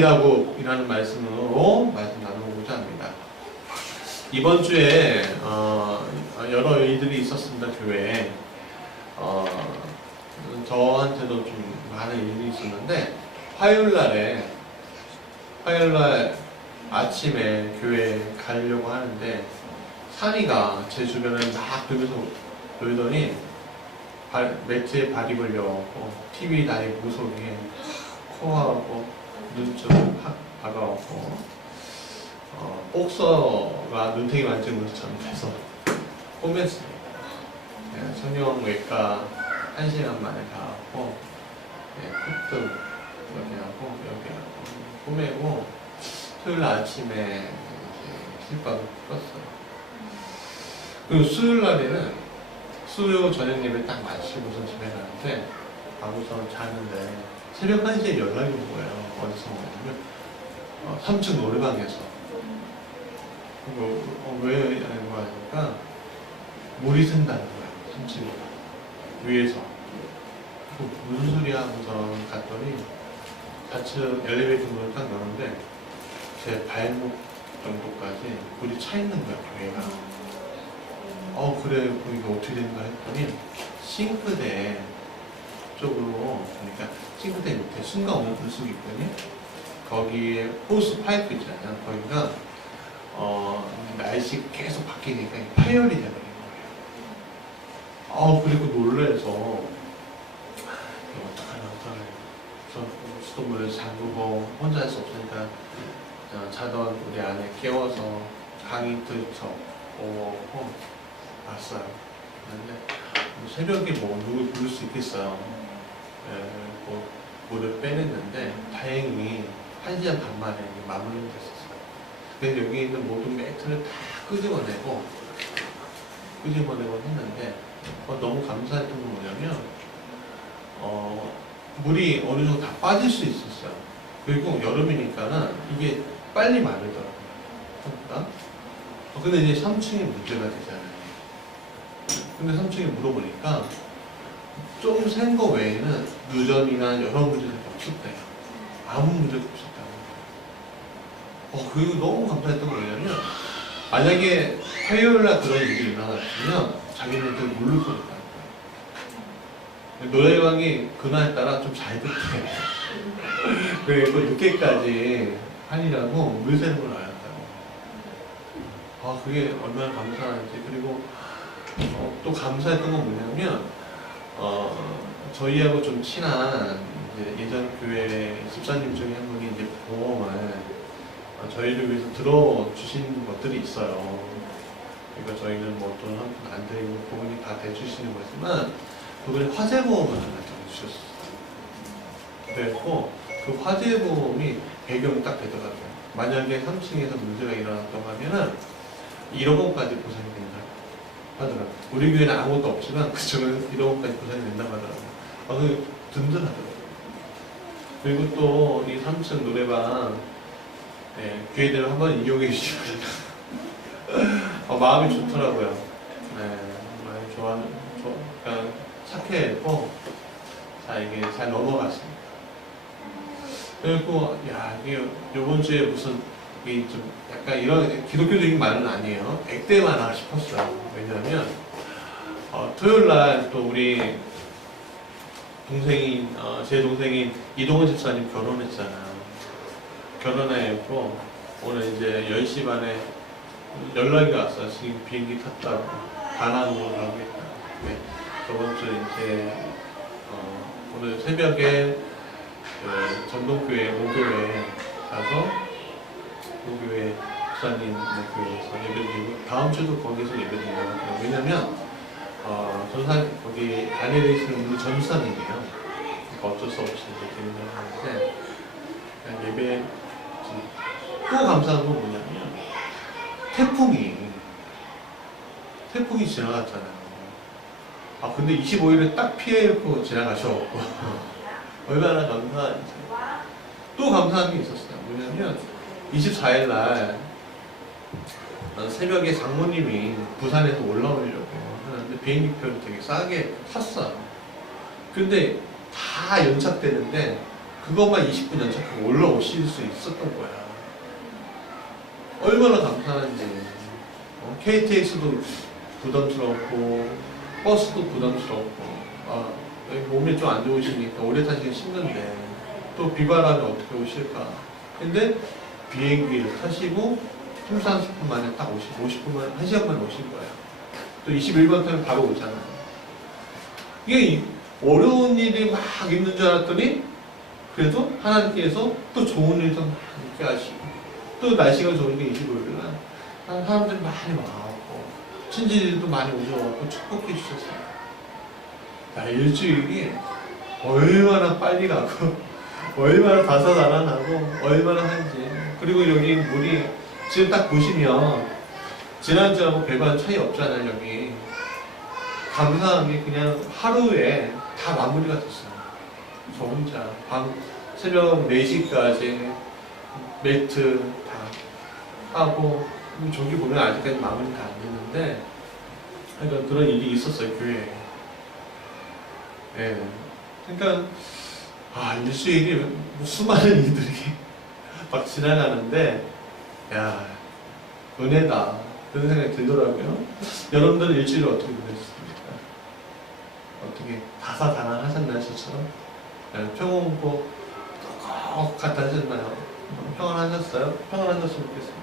아니라고이라는 말씀으로 말씀 나누고자 합니다. 이번 주에 여러 일들이 있었습니다. 교회에 저한테도 좀 많은 일이 있었는데 화요일날 아침에 교회 가려고 하는데 산이가 제 주변을 막 돌면서 놀더니 매트에 발이 걸려갖고 TV 다리 무속에 코하고 눈 쪽 확 박아갖고 복서가 눈탱이 만지는 것처럼 돼서 꼬맸습니다. 성형외과 1시간 만에 가갖고 콧등 이렇게 하고 여기 하고 꼬매고 토요일 아침에 실밥을 껐어요. 그리고 수요일 날에는 수요 저녁 예배 딱 마치고서 집에 가는데 가고서 자는데 새벽 1시에 연락이 온 거예요. 어디서 오냐면 3층 노래방에서 왜 하는 거 하니까 물이 샌다는 거예요. 3층에 위에서 무슨 소리야 하고서 갔더니 4층 엘리베이터 문을 딱 여는데 제 발목 정도까지 물이 차 있는 거야, 교회가. 그래, 이게 어떻게 된가 했더니 싱크대 쪽으로, 그러니까 싱크대 밑에 순간 없는 불쑥이 있더니 거기에 호스 파이프 있잖아요. 거기가 날씨 계속 바뀌니까 파열이 되는 거예요. 그리고 놀라서 어떡하나. 그래서 수돗물을 잠그고 혼자 할 수 없으니까 자던 우리 아내 깨워서 강의 들쳐오고 왔어요. 근데 새벽에 누구 부를 수 있겠어요. 물을 빼냈는데 다행히 1시간 반 만에 마무리됐었어요. 근데 여기 있는 모든 매트를 다 끄집어내고 했는데 너무 감사했던 건 뭐냐면 물이 어느 정도 다 빠질 수 있었어요. 그리고 여름이니까는 이게 빨리 마르더라고요. 근데 이제 3층이 문제가 되잖아요. 근데 3층에 물어보니까 좀 센 거 외에는 누전이나 여러 문제들이 없었대요. 아무 문제도 없었다고. 그리고 너무 감사했던 건 뭐냐면 만약에 화요일날 그런 일이 일어났으면 자기네들 물을 쏟았다는 거예요. 노래방이 그날따라 좀 잘 듣대. 그리고 늦게까지 하니라고 물 새는 걸 알았다고. 그게 얼마나 감사한지. 그리고 또 감사했던 건 뭐냐면 저희하고 좀 친한 예전 교회 집사님 중에 한 분이 이제 보험을 저희를 위해서 들어주신 것들이 있어요. 그러니까 저희는 뭐 돈 한 푼 안 드리고 그분이 다 대주시는 거지만 그분이 화재보험을 하나 들어주셨어요. 그래서 그 화재보험이 배경이 딱 되더라고요. 만약에 3층에서 문제가 일어났다고 하면은 1억 원까지 보상이 된다 하더라고요. 우리 교회는 아무것도 없지만 그쪽은 1억 원까지 보상이 된다고 하더라고요. 그 든든하더라고요. 그리고 또 이 3층 노래방 교회들을 한번 이용해 주시면 마음이 좋더라고요. 많이 그냥 착해했고 이게 잘 넘어갔습니다. 그리고 이게 요번 주에 무슨 이게 좀 약간 이런 기독교적인 말은 아니에요. 액땜 하나 싶었어요. 왜냐하면 토요일날 또 우리 동생인 제 동생인 이동원 집사님 결혼했잖아요. 결혼했고 오늘 이제 10시 반에 연락이 왔어요. 지금 비행기 탔다고 다낭으로 가고 있다. 저번 주에 이제 오늘 새벽에 전동교회 모교회에 가서 모교회 목사님 교회에서 예배드리고 다음 주도 거기서 예배드리려고 해요. 왜냐면 거기 안에 계시는 분이 전사님이에요. 그러니까 어쩔 수 없이 이렇게 드리려고 하는데 예배 또 감사한 건 뭐냐면 태풍이 지나갔잖아요. 근데 25일에 딱 피해고 지나가셔갖고 얼마나 감사한지. 또 감사한 게 있었어요. 뭐냐면 24일 날 새벽에 장모님이 부산에서 올라오려고 하는데 비행기표를 되게 싸게 샀어요. 근데 다 연착되는데 그것만 20분 연착하고 올라오실 수 있었던 거야. 얼마나 감사한지. KTX도 부담스럽고 버스도 부담스럽고 몸이 좀 안 좋으시니까 오래 타시기 힘든데 또 비바람에 어떻게 오실까. 근데 비행기를 타시고 30, 40분 만에 딱 50분 만에 1시간 만에 오실 거예요. 또 21번 타면 바로 오잖아요. 이게 어려운 일이 막 있는 줄 알았더니 그래도 하나님께서 또 좋은 일도 함께 하시고 또 날씨가 좋으니까 25일날 사람들이 많이 와갖고 친지들도 많이 오셔갖고 축복해 주셨어요. 야, 일주일이 얼마나 빨리 가고 얼마나 다사다난하고 얼마나 한지. 그리고 여기 물이 지금 딱 보시면 지난주하고 별반 차이 없잖아요. 여기 감사한 게 그냥 하루에 다 마무리가 됐어요. 저 혼자 밤 새벽 4시까지 매트 다 하고 저기 보면 아직까지 마무리가 안 됐는데 그러니까 그런 일이 있었어요. 교회에. 네. 그러니까 일주일이 수많은 이들이 막 지나가는데 야 은혜다 그런 생각이 들더라고요. 여러분들은 일주일을 어떻게 보내셨습니까? 어떻게 다사다난하셨나요? 저처럼 평온고 꼭 갔다 하셨나요? 평안하셨어요? 평안하셨으면 좋겠습니다.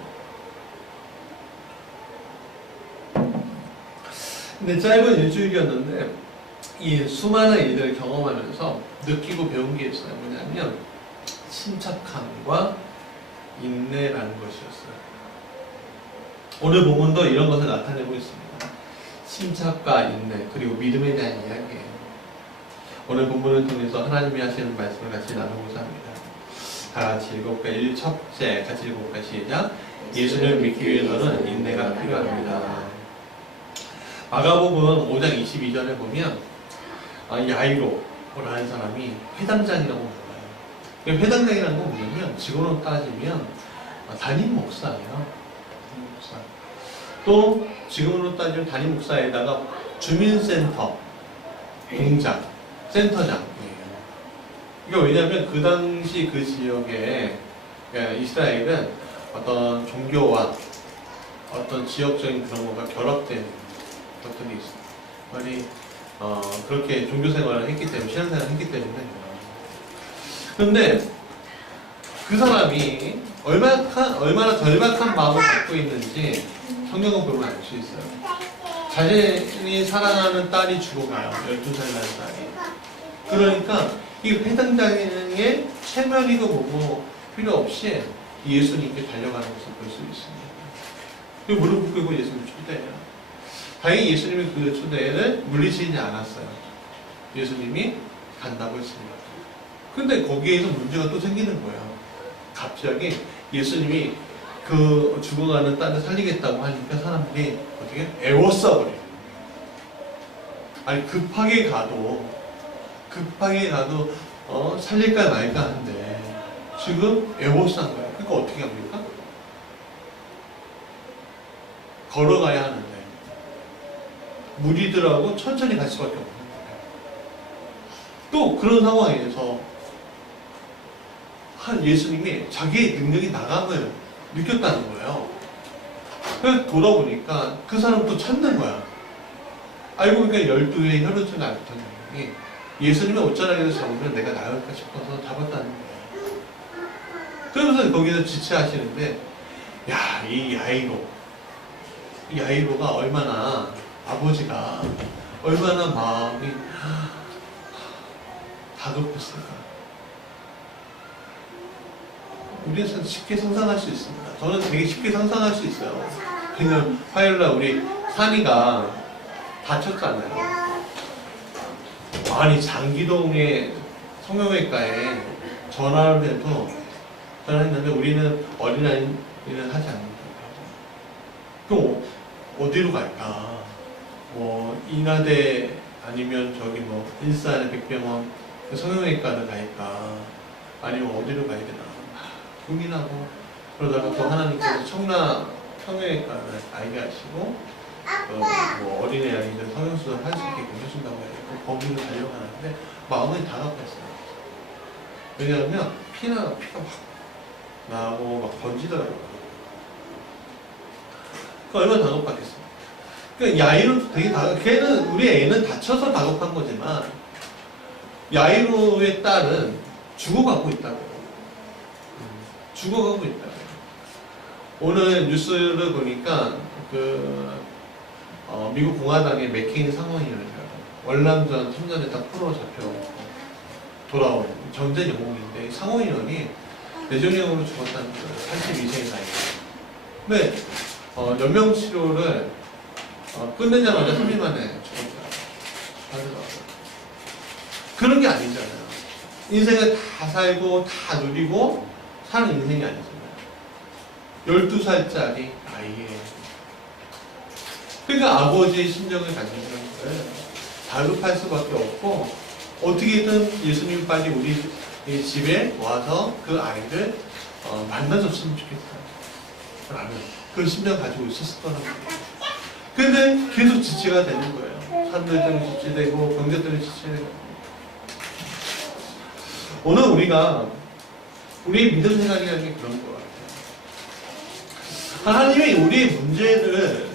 근데 짧은 일주일이었는데 이 수많은 일들을 경험하면서 느끼고 배운 게 있어요. 뭐냐면 침착함과 인내라는 것이었어요. 오늘 본문도 이런 것을 나타내고 있습니다. 침착과 인내 그리고 믿음에 대한 이야기예요. 오늘 본문을 통해서 하나님이 하시는 말씀을 같이 나누고자 합니다. 다 같이 읽어볼까요? 첫째 같이 읽어볼까요? 시작. 예수를 믿기 위해서는 인내가 필요합니다. 마가복음 5장 22절에 보면 야이로라는 사람이 회당장이라고 불러요. 회당장이라는 건 뭐냐면 지금으로 따지면 담임 목사예요. 또 지금으로 따지면 담임 목사에다가 주민센터 공장 센터장이에요. 그러니까 왜냐하면 그 당시 그 지역에 이스라엘은 어떤 종교와 어떤 지역적인 그런 거가 결합된 것들이 있어요. 아니 그렇게 종교 생활을 했기 때문에 신앙생활을 했기 때문에 그런데 그 사람이 얼마나 절박한 마음을 갖고 있는지 성경을 보면 알 수 있어요. 자신이 사랑하는 딸이 죽어가요. 12살 난 딸이. 그러니까 이 회당장의 체면이고 뭐고 필요 없이 예수님께 달려가는 것을 볼 수 있습니다. 그리고 무릎 꿇고 예수님 초대해요. 다행히 예수님이 그 초대를 물리치지 않았어요. 예수님이 간다고 했습니다. 근데 거기에서 문제가 또 생기는 거예요. 갑자기 예수님이 그 죽어가는 딸을 살리겠다고 하니까 사람들이 어떻게 애워싸버려요. 아니 급하게 가도 살릴까 말까 하는데 지금 애워싼 거예요. 그러니까 어떻게 합니까? 걸어가야 하는데 무리들하고 천천히 갈 수밖에 없는 거예요. 또 그런 상황에서 예수님이 자기의 능력이 나감을 느꼈다는 거예요. 그래서 돌아보니까 그 사람도 찾는 거야. 알고 보니까 12의 혈루증 앓던 사람이 예수님의 옷자락에서 잡으면 내가 나을까 싶어서 잡았다는 거예요. 그러면서 거기서 지체하시는데 이 야이로가 얼마나 아버지가 얼마나 마음이 다급했을까. 우리는 쉽게 상상할 수 있습니다. 저는 되게 쉽게 상상할 수 있어요. 그냥 화요일날 우리 산이가 다쳤잖아요. 아니 장기동의 성형외과에 전화를 해도 전화했는데 우리는 어린아이는 하지 않는다. 그럼 어디로 갈까? 뭐 인하대 아니면 저기 뭐 일산의 백병원 성형외과를 갈까? 아니면 어디로 가야 되나? 고민하고 그러다가 또 하나님께서 청라 성형외과를 알게 하시고 뭐 어린애 아이들 성형수술 할 수 있게끔 해준다고 해서 거기로 달려가는데 마음이 다급했어요. 왜냐하면 피가 막 나고 막 번지더라고요. 그 얼마나 다급하겠어요. 그러니까 야이로 되게 걔는 우리 애는 다쳐서 다급한 거지만 야이로의 딸은 죽어가고 있다고요. 죽어가고 있다고요. 오늘 뉴스를 보니까 미국 공화당의 맥케인 상원의원이요. 월남전 3년에 다 프로 잡혀 돌아온 전쟁 영웅인데 상원의원이 뇌종양으로 죽었다는 거예요. 82세의 나이. 근데 연명 치료를 끝내자마자 3일 만에 죽었더라고요. 그런 게 아니잖아요. 인생을 다 살고 다 누리고 사는 인생이 아니잖아요. 12살짜리 아이예요. 그러니까 아버지의 심정을 가지는 거예요. 다급할 수밖에 없고 어떻게든 예수님 빨리 우리 집에 와서 그 아이를 만나줬으면 좋겠다 라는 그런 심정을 가지고 있었을 거라고. 근데 계속 지체가 되는 거예요. 사람들 때문에 지체되고 경제 때문에 지체되고. 오늘 우리가 우리의 믿음 생활이라는 게 그런 것 같아요. 하나님이 우리의 문제를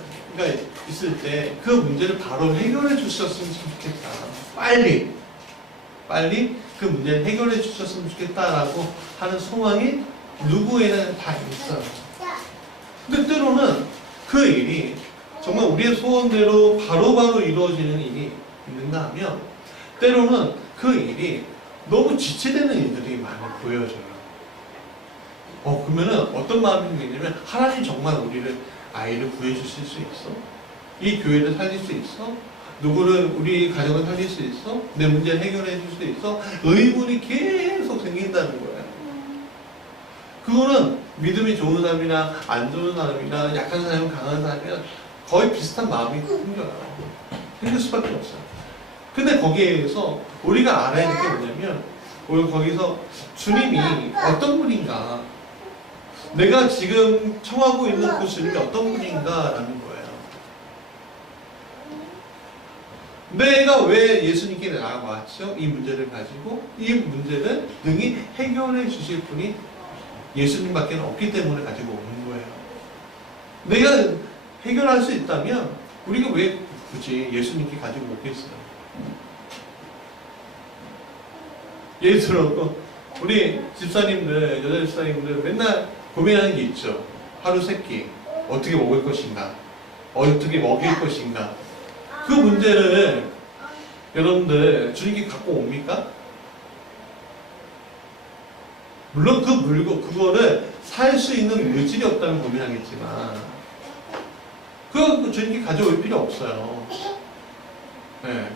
있을 때 그 문제를 바로 해결해 주셨으면 좋겠다. 빨리 그 문제를 해결해 주셨으면 좋겠다라고 하는 소망이 누구에는 다 있어요. 근데 때로는 그 일이 정말 우리의 소원대로 바로바로 이루어지는 일이 있는가 하면 때로는 그 일이 너무 지체되는 일들이 많이 보여져요. 그러면은 어떤 마음이 들냐면 하나님 정말 아이를 구해주실 수 있어? 이 교회를 살릴 수 있어? 누구를 우리 가정을 살릴 수 있어? 내 문제를 해결해 줄 수 있어? 의문이 계속 생긴다는 거예요. 그거는 믿음이 좋은 사람이나 안 좋은 사람이나 약한 사람, 강한 사람이나 거의 비슷한 마음이 생겨요. 생길 수밖에 없어요. 근데 거기에서 우리가 알아야 될 게 뭐냐면 우리 거기서 주님이 어떤 분인가, 내가 지금 청하고 있는 그 주님이 어떤 분인가라는 거예요. 내가 왜 예수님께 나와왔죠? 이 문제를 가지고 이 문제를 능히 해결해 주실 분이 예수님밖에 없기 때문에 가지고 오는 거예요. 내가 해결할 수 있다면 우리가 왜 굳이 예수님께 가지고 오겠어요? 예를 들어 우리 집사님들, 여자 집사님들 맨날 고민하는 게 있죠. 하루 세 끼 어떻게 먹을 것인가, 어떻게 먹일 것인가. 그 문제를 여러분들 주님께 갖고 옵니까? 물론 그거를 살 수 있는 의지가 없다면 고민하겠지만 주님께 가져올 필요 없어요. 네.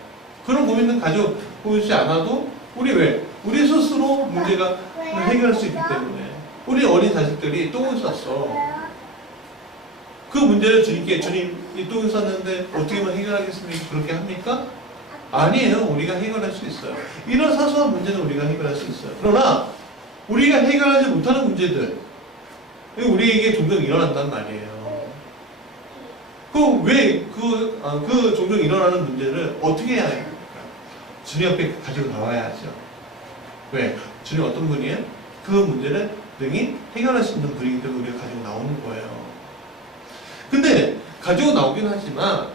그런 고민은 가져오지 않아도 우리 스스로 문제가 해결할 수 있기 때문에. 우리 어린 자식들이 똥을 쌌어. 그 문제를 주님이 똥을 쌌는데 어떻게만 해결하겠습니까? 그렇게 합니까? 아니에요. 우리가 해결할 수 있어요. 이런 사소한 문제는 우리가 해결할 수 있어요. 그러나 우리가 해결하지 못하는 문제들, 우리에게 종종 일어난단 말이에요. 그 종종 일어나는 문제를 어떻게 해야 합니까? 주님 앞에 가지고 나와야죠. 왜? 주님 어떤 분이에요? 그 문제를 능히 해결할 수 있는 분이기 때문에 우리가 가지고 나오는 거예요. 근데 가지고 나오긴 하지만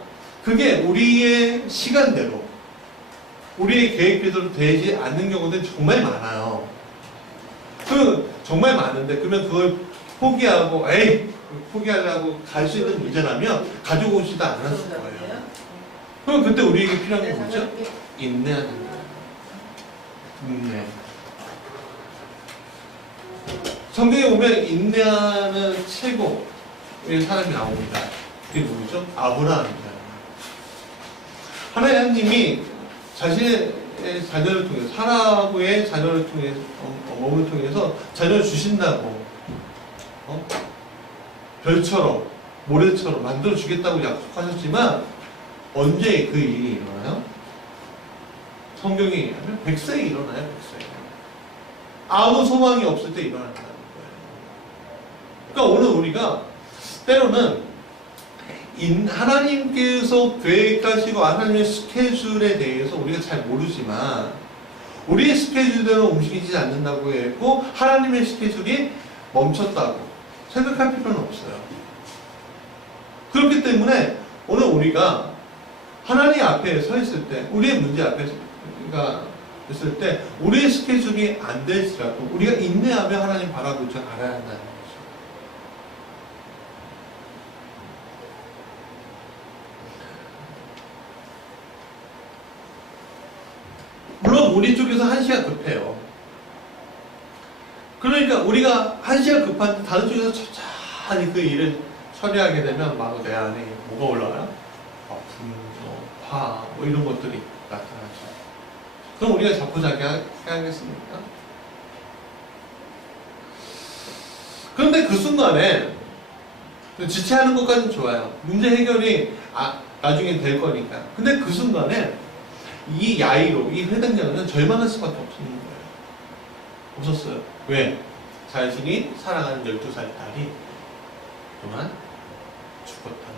그게 우리의 시간대로, 우리의 계획대로 되지 않는 경우는 정말 많아요. 정말 많은데 그러면 그걸 포기하려고 갈 수 있는 문제라면 가지고 오지도 않았을 거예요. 그럼 그때 우리에게 필요한 게 뭐죠? 인내하는 거예요. 인내. 성경에 보면 인내하는 최고의 사람이 나옵니다. 그게 누구죠? 아브라함입니다. 하나님이 자신의 자녀를 통해서, 사라의 자녀를 통해서, 어머를 통해서 자녀를 주신다고, 별처럼, 모래처럼 만들어 주겠다고 약속하셨지만, 언제 그 일이 일어나요? 성경이 하면 100세에 일어나요, 100세에. 아무 소망이 없을 때 일어난다는 거예요. 그러니까 오늘 우리가 때로는 하나님께서 계획하시고 하나님의 스케줄에 대해서 우리가 잘 모르지만 우리의 스케줄대로 움직이지 않는다고 했고 하나님의 스케줄이 멈췄다고 생각할 필요는 없어요. 그렇기 때문에 오늘 우리가 하나님 앞에 서 있을 때, 우리의 문제 앞에 있을 때 우리의 스케줄이 안 될지라도 우리가 인내하며 하나님 바라볼 줄 알아야 한다는 거죠. 물론 우리 쪽에서 한시가 급해요. 그러니까 우리가 한시가 급한데 다른 쪽에서 천천히 그 일을 처리하게 되면 막 내 안에 뭐가 올라와요? 분노, 화, 뭐 이런 것들이 나타나죠. 그럼 우리가 자포자기하겠습니까? 그런데 그 순간에 지체하는 것까지는 좋아요. 문제 해결이 나중에 될 거니까. 근데 그 순간에 이 야이로, 이 회당자는 절망할 수밖에 없는 거예요. 없었어요. 왜? 자신이 사랑하는 12살 딸이 그만 죽었다는 거예요.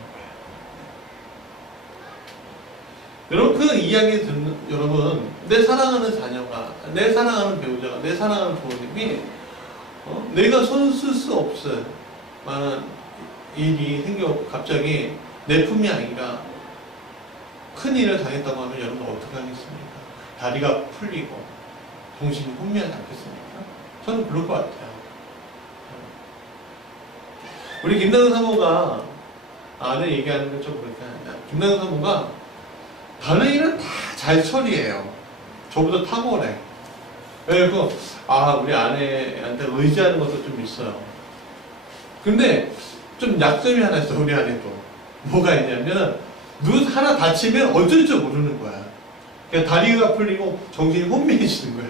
여러분, 그 이야기 듣는, 여러분, 내 사랑하는 자녀가, 내 사랑하는 배우자가, 내 사랑하는 부모님이 내가 손 쓸 수 없을 만한 일이 생겨 갑자기 내 품이 아니라 큰 일을 당했다고 하면 여러분 어떻게 하겠습니까? 다리가 풀리고 정신이 혼미하지 않겠습니까? 저는 그럴 것 같아요. 우리 김다은 사모가 아내 얘기하는 건 좀 그렇게 한다. 김다은 사모가 다른 일은 다 잘 처리해요. 저보다 탁월해. 그리고 우리 아내한테 의지하는 것도 좀 있어요. 근데 좀 약점이 하나 있어. 우리 아내도 뭐가 있냐면 눈 하나 다치면 어쩔 줄 모르는 거야. 그러니까 다리가 풀리고 정신이 혼미해지는 거야.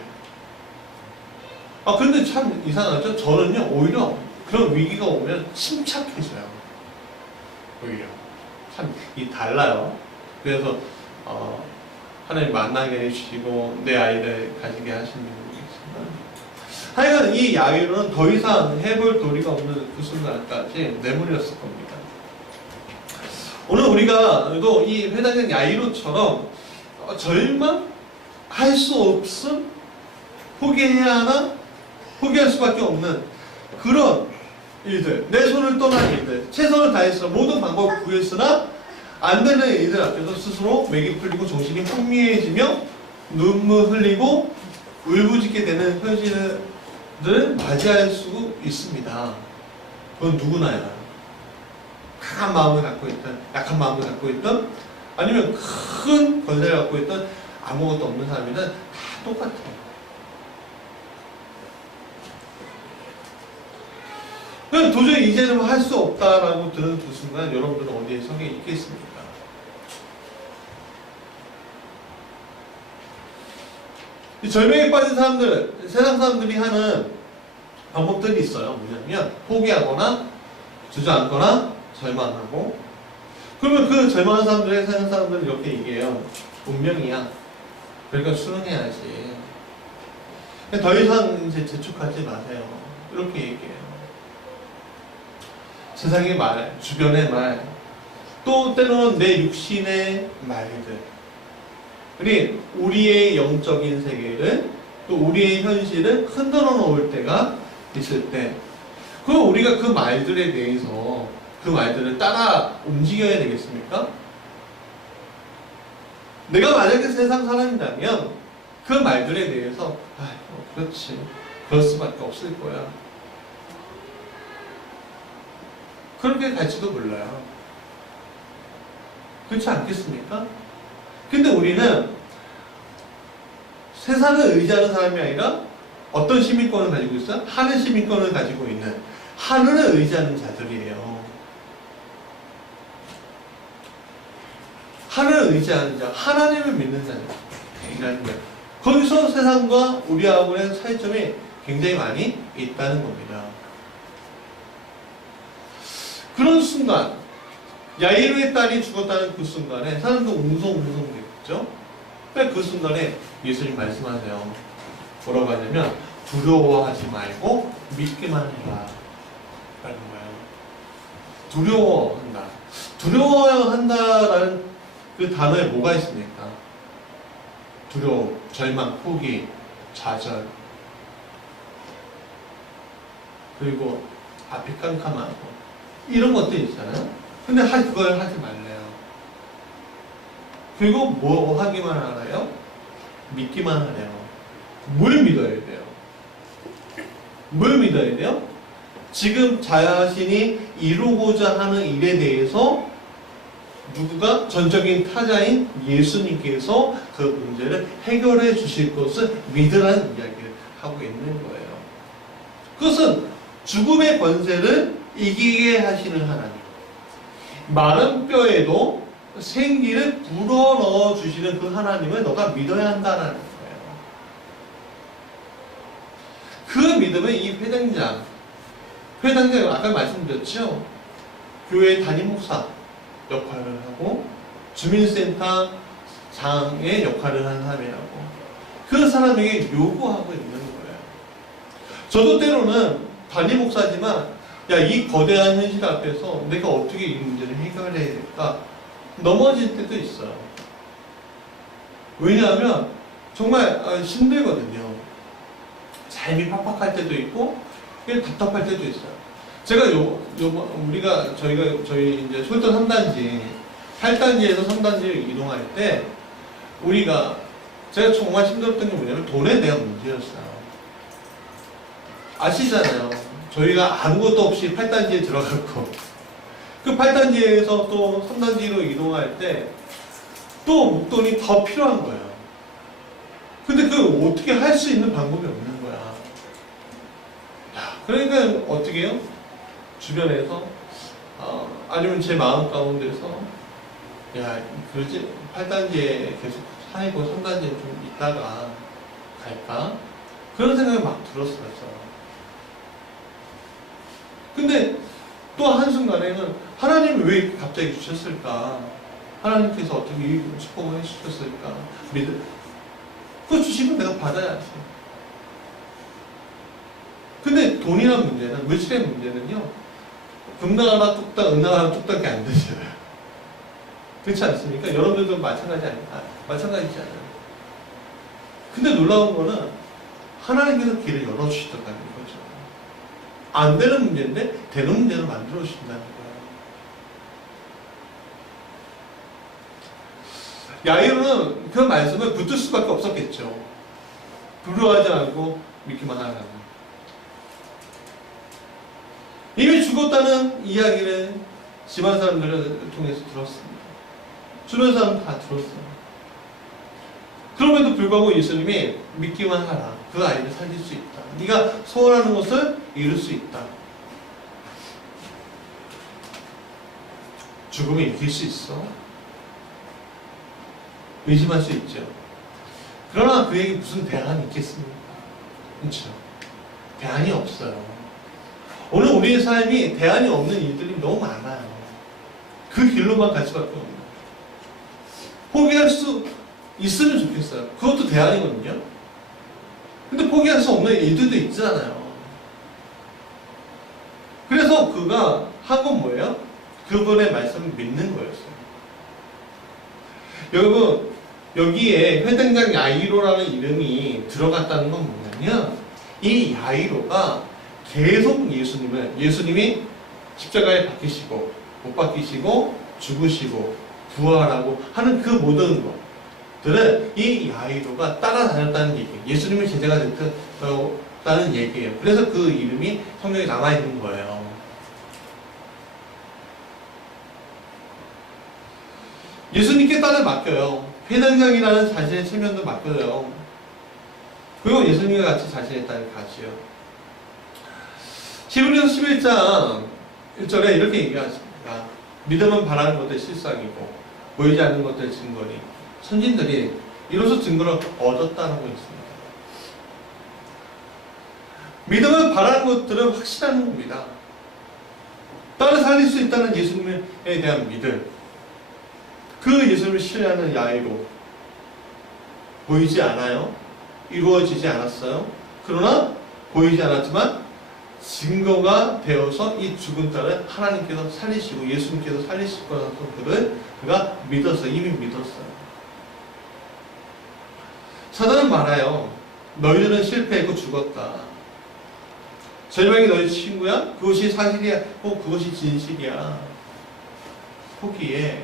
근데 참 이상하죠? 저는요, 오히려 그런 위기가 오면 침착해져요. 오히려. 참, 달라요. 그래서, 하나님 만나게 해주시고, 내 아이를 가지게 하시는 분이 있지만, 하여간 이 야유는 더 이상 해볼 도리가 없는 그 순간까지 내몰렸을 겁니다. 오늘 우리가 또 이 회당장 야이로처럼 절망할 수 없음, 포기해야 하나, 포기할 수밖에 없는 그런 일들, 내 손을 떠난 일들, 최선을 다해서 모든 방법을 구했으나 안 되는 일들 앞에서 스스로 맥이 풀리고 정신이 혼미해지며 눈물 흘리고 울부짖게 되는 현실들을 맞이할 수 있습니다. 그건 누구나요. 강한 마음을 갖고 있든 약한 마음을 갖고 있든 아니면 큰 권세를 갖고 있든 아무것도 없는 사람이든 다 똑같아요. 도저히 이제는 할 수 없다라고 드는 그 순간 여러분들은 어디에 서 있겠습니까? 이 절망에 빠진 사람들, 세상 사람들이 하는 방법들이 있어요. 뭐냐면 포기하거나 주저앉거나 절망하고, 그러면 그 절망한 사람들의 세상 사람들은 이렇게 얘기해요. 운명이야. 그러니까 수능해야지. 더 이상 이제 재촉하지 마세요. 이렇게 얘기해요. 세상의 말, 주변의 말, 또 때로는 내 육신의 말들, 우리의 영적인 세계를, 또 우리의 현실을 흔들어 놓을 때가 있을 때, 그럼 우리가 그 말들에 대해서 그 말들을 따라 움직여야 되겠습니까? 내가 만약에 세상 사람이라면 그 말들에 대해서 그렇지, 그럴 수밖에 없을 거야, 그렇게 갈지도 몰라요. 그렇지 않겠습니까? 근데 우리는 세상을 의지하는 사람이 아니라 어떤 시민권을 가지고 있어요? 하늘 시민권을 가지고 있는, 하늘을 의지하는 자들이에요. 하늘을 의지하는 자, 하나님을 믿는 자들이라는 거예요. 거기서 세상과 우리하고의 차이점이 굉장히 많이 있다는 겁니다. 그런 순간, 야이로의 딸이 죽었다는 그 순간에 사람도 웅성웅성됐죠? 그 순간에 예수님 말씀하세요. 뭐라고 하냐면 두려워하지 말고 믿기만 해라 라는 거예요. 두려워한다. 두려워한다라는 그 단어에 뭐가 있습니까? 두려움, 절망, 포기, 좌절, 그리고 앞이 깜깜하고 이런 것들 있잖아요. 근데 그걸 하지 말래요. 그리고 뭐 하기만 하나요? 믿기만 하래요. 뭘 믿어야 돼요? 뭘 믿어야 돼요? 지금 자신이 이루고자 하는 일에 대해서 누구가 전적인 타자인 예수님께서 그 문제를 해결해 주실 것을 믿으라는 이야기를 하고 있는 거예요. 그것은 죽음의 권세를 이기게 하시는 하나님, 마른 뼈에도 생기를 불어넣어 주시는 그 하나님을 너가 믿어야 한다는 거예요. 그 믿음은 이 회당장 아까 말씀드렸죠? 교회 담임 목사 역할을 하고 주민센터 장의 역할을 하는 사람이라고 그 사람에게 요구하고 있는 거예요. 저도 때로는 담임 목사지만 이 거대한 현실 앞에서 내가 어떻게 이 문제를 해결해야 될까 넘어질 때도 있어요. 왜냐하면 정말 힘들거든요. 삶이 팍팍할 때도 있고 답답할 때도 있어요. 제가 저희 이제 솔ton 3단지 8단지에서 3단지를 이동할 때 제가 정말 힘들었던 게 뭐냐면 돈에 대한 문제였어요. 아시잖아요. 저희가 아무것도 없이 8단지에 들어갔고 그 8단지에서 또 3단지로 이동할 때 또 목돈이 더 필요한 거예요. 근데 그걸 어떻게 할 수 있는 방법이 없는 거야. 그러니까 어떻게 해요? 주변에서 아니면 제 마음 가운데서 그러지 8단지에 계속 살고 3단지에 좀 있다가 갈까? 그런 생각이 막 들었어요. 근데 또 한순간에는 하나님이 왜 갑자기 주셨을까? 하나님께서 어떻게 이 축복을 해주셨을까? 그거 주시면 내가 받아야지. 근데 돈이란 문제는, 물질의 문제는요, 금당 하나 뚝딱, 은당 하나 뚝딱이 안 되잖아요. 그렇지 않습니까? 여러분들도 마찬가지지 않아요. 근데 놀라운 거는 하나님께서 길을 열어주시더라는 거죠. 안 되는 문제인데 되는 문제로 만들어 주신다는 거예요. 야이로는 그 말씀을 붙들 수밖에 없었겠죠. 두려워하지 않고 믿기만 하라고. 이미 죽었다는 이야기를 집안 사람들을 통해서 들었습니다. 주변 사람 다 들었어요. 그럼에도 불구하고 예수님이 믿기만 하라. 그 아이를 살릴 수 있다. 네가 소원하는 것을 이룰 수 있다. 죽음을 이길 수 있어. 의심할 수 있죠. 그러나 그에게 무슨 대안이 있겠습니까? 그렇죠. 대안이 없어요. 오늘 우리의 삶이 대안이 없는 일들이 너무 많아요. 그 길로만 갈 수밖에 없는 거예요. 포기할 수 있으면 좋겠어요. 그것도 대안이거든요. 근데 포기할 수 없는 일들도 있잖아요. 그래서 그가 한 건 뭐예요? 그분의 말씀을 믿는 거였어요. 여러분, 여기에 회당장 야이로라는 이름이 들어갔다는 건 뭐냐면 이 야이로가 계속 예수님이 십자가에 박히시고 못 박히시고 죽으시고 부활하고 하는 그 모든 것들은 이 야이로가 따라다녔다는 얘기예요. 예수님의 제자가 됐다는 얘기예요. 그래서 그 이름이 성경에 남아있는 거예요. 예수님께 딸을 맡겨요. 회당장이라는 자신의 체면도 맡겨요. 그리고 예수님과 같이 자신의 딸을 가지요. 히브리서 11장 1절에 이렇게 얘기하십니다. 믿음은 바라는 것들 실상이고 보이지 않는 것들 증거니 선진들이 이로써 증거를 얻었다라고 했습니다. 믿음은 바라는 것들은 확실한 겁니다. 딸을 살릴 수 있다는 예수님에 대한 믿음, 그 예수님을 신뢰하는 야이로 보이지 않아요. 이루어지지 않았어요. 그러나 보이지 않았지만 증거가 되어서 이 죽은 딸을 하나님께서 살리시고 예수님께서 살리실 거라는 것들을 그가 믿었어요. 이미 믿었어요. 사단은 말아요. 너희들은 실패했고 죽었다. 절망이 너희 친구야? 그것이 사실이야? 그것이 진실이야. 포기해.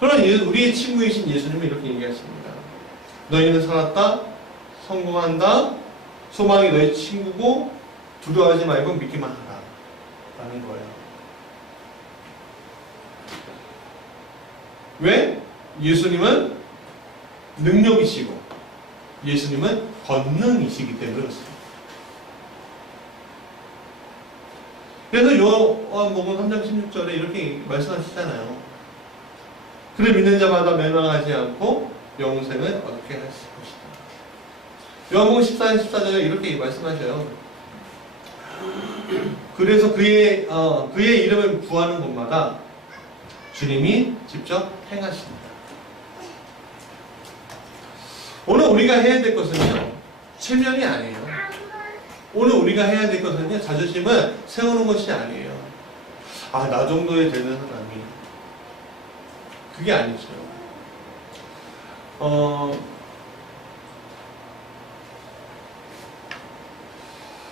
그러나 우리의 친구이신 예수님은 이렇게 얘기하십니다. 너희는 살았다, 성공한다, 소망이 너희 친구고 두려워하지 말고 믿기만 하라 라는 거예요. 왜? 예수님은 능력이시고 예수님은 권능이시기 때문에 그렇습니다. 그래서 요한복음 3장 16절에 이렇게 말씀하시잖아요. 그를 믿는 자마다 멸망하지 않고 영생을 얻게 하실 것이다. 요한복음 14장 14절에 이렇게 말씀하셔요. 그래서 그의 이름을 구하는 곳마다 주님이 직접 행하십니다. 오늘 우리가 해야 될 것은요, 체면이 아니에요. 오늘 우리가 해야 될 것은요, 자존심을 세우는 것이 아니에요. 아, 나 정도에 되는 사람이. 그게 아니죠.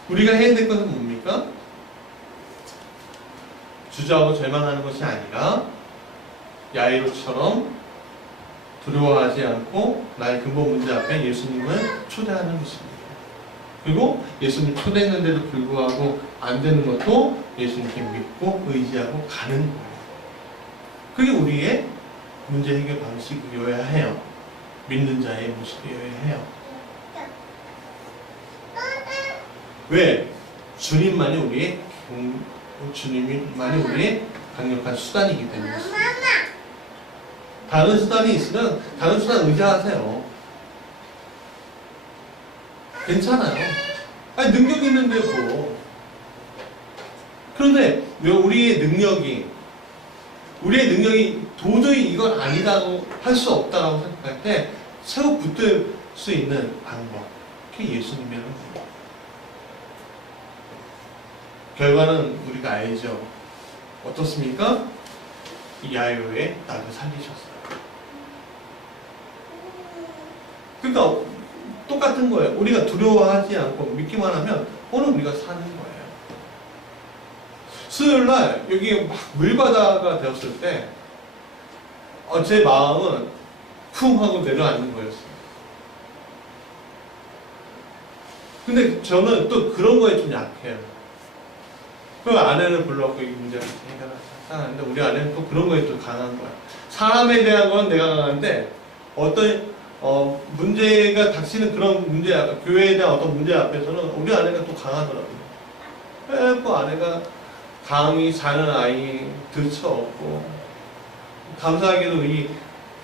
우리가 해야 될 것은 뭡니까? 주저하고 절망하는 것이 아니라 야이로처럼 두려워하지 않고 나의 근본 문제 앞에 예수님을 초대하는 것입니다. 그리고 예수님 초대했는데도 불구하고 안 되는 것도 예수님께 믿고 의지하고 가는 거예요. 그게 우리의 문제 해결 방식이어야 해요. 믿는 자의 모습이어야 해요. 왜? 주님만이 우리의 강력한 수단이기 때문에. 다른 수단이 있으면 다른 수단 의지하세요. 괜찮아요. 아니, 능력이 있는데 뭐. 그런데 왜 우리의 능력이 도저히 이건 아니라고 할 수 없다고 생각할 때 새로 붙들 수 있는 방법, 그게 예수님이라는 거예요. 결과는 우리가 알죠. 어떻습니까? 이 야이로의 낙을 살리셨어요. 그러니까 똑같은 거예요. 우리가 두려워하지 않고 믿기만 하면 오늘 우리가 사는 거예요. 수요일날 여기 막 물바다가 되었을 때 제 마음은 쿵 하고 내려앉는 거였어요. 근데 저는 또 그런 거에 좀 약해요. 그 아내를 불러갖고 이 문제를 해결하자. 근데 우리 아내는 또 그런 거에 또 강한 거야. 사람에 대한 건 내가 강한데 어떤 문제가 닥치는 그런 문제, 교회에 대한 어떤 문제 앞에서는 우리 아내가 또 강하더라고요. 그래서 아내가 강이 자는 아이 들쳐없고, 감사하게도 이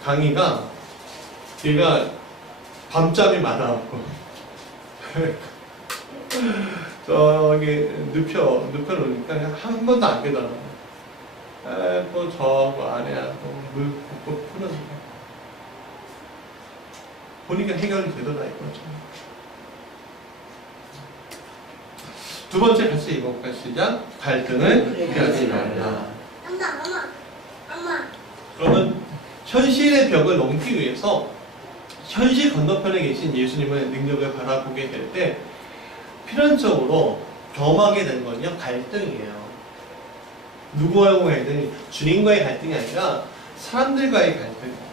강이가 얘가 밤잠이 많아갖고 저기 눕혀놓으니까 한 번도 안 깨더라고요. 또 저하고 아내하고 물 붓고 푸는 거 보니까 해결이 되더라 이거죠. 두 번째 같이 읽어볼까요? 시작. 갈등을 피하지 말라. 엄마. 그러면 현실의 벽을 넘기 위해서 현실 건너편에 계신 예수님의 능력을 바라보게 될 때 필연적으로 경험하게 되는 건요, 갈등이에요. 누구와의 갈등이? 주님과의 갈등이 아니라 사람들과의 갈등이에요.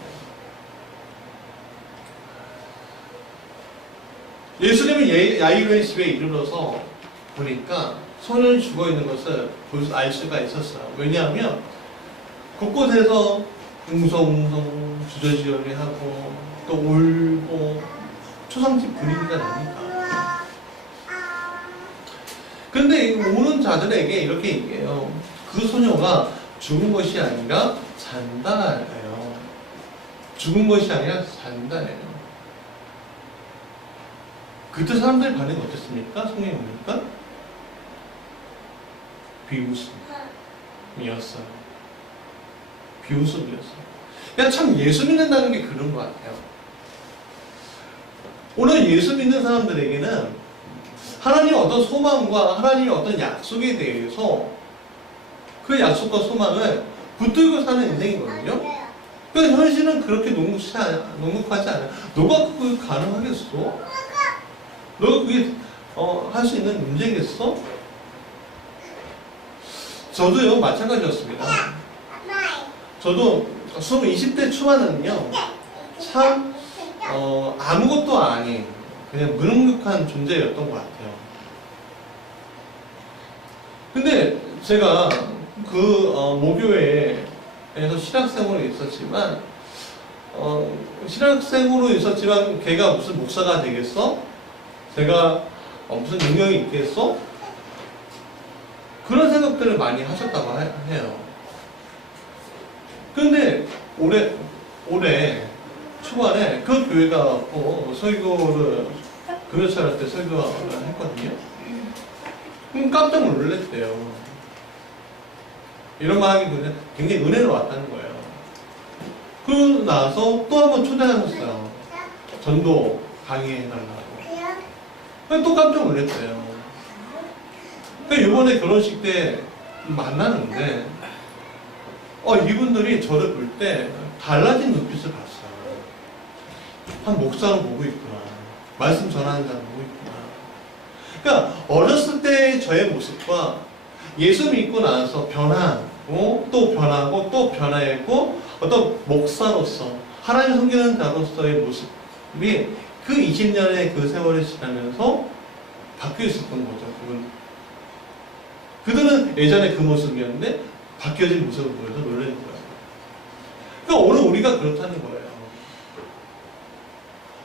예수님은 야이로의 집에 이르러서 보니까 소년이 죽어있는 것을 알 수가 있었어요. 왜냐하면 곳곳에서 웅성웅성 주저지어리 하고 또 울고 초상집 분위기가 나니까. 그런데 오는 자들에게 이렇게 얘기해요. 그 소녀가 죽은 것이 아니라 잔다예요. 죽은 것이 아니라 잔다예요. 그때 사람들의 반응이 어땠습니까? 성경에 보니까 비웃음이었어요. 비웃음이었어요. 그냥 참 예수 믿는다는 게 그런 것 같아요. 오늘 예수 믿는 사람들에게는 하나님의 어떤 소망과 하나님의 어떤 약속에 대해서 그 약속과 소망을 붙들고 사는 인생이거든요. 그 현실은 그렇게 녹록하지 않아요. 너가 그걸 가능하겠어? 그게 할 수 있는 문제겠어? 저도요 마찬가지였습니다. 저도 20대 초반은요 참 아무것도 아닌 그냥 무능력한 존재였던 것 같아요. 근데 제가 그 모교회에서 신학생으로 있었지만 신학생으로 있었지만 걔가 무슨 목사가 되겠어? 제가 무슨 능력이 있겠어? 그런 생각들을 많이 하셨다고 해요. 근데 올해 초반에 그 교회가 설교를 금요철 때 설교를 했거든요. 그럼 깜짝 놀랐대요. 이런 말 하기 전에 굉장히 은혜로 왔다는 거예요. 그러고 나서 또 한 번 초대하셨어요. 전도 강의해달라고. 또 깜짝 놀랐어요. 이번에 결혼식 때 만나는데 이분들이 저를 볼 때 달라진 눈빛을 봤어요. 한 목사로 보고 있구나. 말씀 전하는 사람 보고 있구나. 그러니까 어렸을 때 저의 모습과 예수 믿고 나서 변하고 또 변하고 또 변하고 어떤 목사로서 하나님 섬기는 자로서의 모습이 그 20년의 그 세월이 지나면서 바뀌어 있었던 거죠. 그들은 예전에 그 모습이었는데 바뀌어진 모습을 보여서 놀라는 거예요. 그러니까 오늘 우리가 그렇다는 거예요.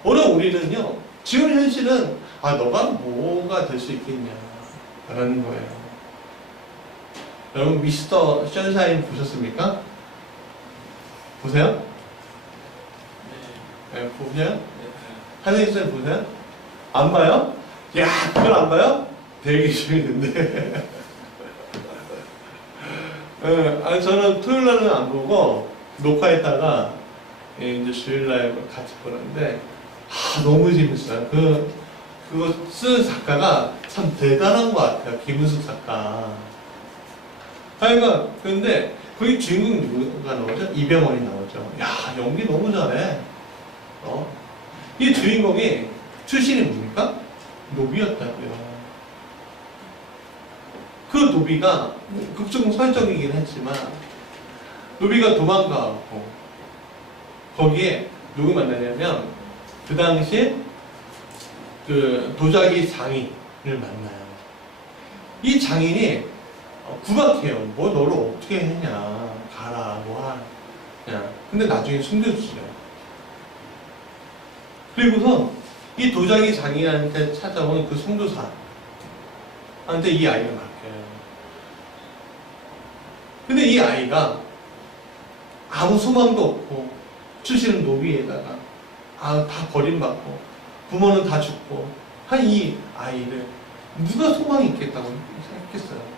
오늘 우리는요, 지금 현실은 너가 뭐가 될 수 있겠냐 라는 거예요. 여러분 미스터 션샤인 보셨습니까? 보세요? 네, 보세요? 한혜진 쌤 보세요? 안 봐요? 야, 그걸 안 봐요? 되게 재밌는데. 저는 토요일 날은 안 보고 녹화했다가 이제 주일 날 같이 보는데 너무 재밌어요. 그거 쓴 작가가 참 대단한 것 같아요. 김은숙 작가. 근데 거기 주인공 누가 나오죠? 이병헌이 나오죠. 야, 연기 너무 잘해. 이 주인공이 출신이 뭡니까? 노비였다고요. 그 노비가 극중 설정이긴 했지만 노비가 도망가고 거기에 누구 만나냐면 그 당시에 그 도자기 장인을 만나요. 이 장인이 구박해요. 뭐 너를 어떻게 했냐, 가라, 뭐 하냐. 근데 나중에 숨겨주세요. 그리고서 이 도자기 장인한테 찾아온 그 선교사한테 이 아이를 맡겨요. 근데 이 아이가 아무 소망도 없고 출신은 노비에다가 다 버림받고 부모는 다 죽고 한 이 아이를 누가 소망이 있겠다고 생각했어요.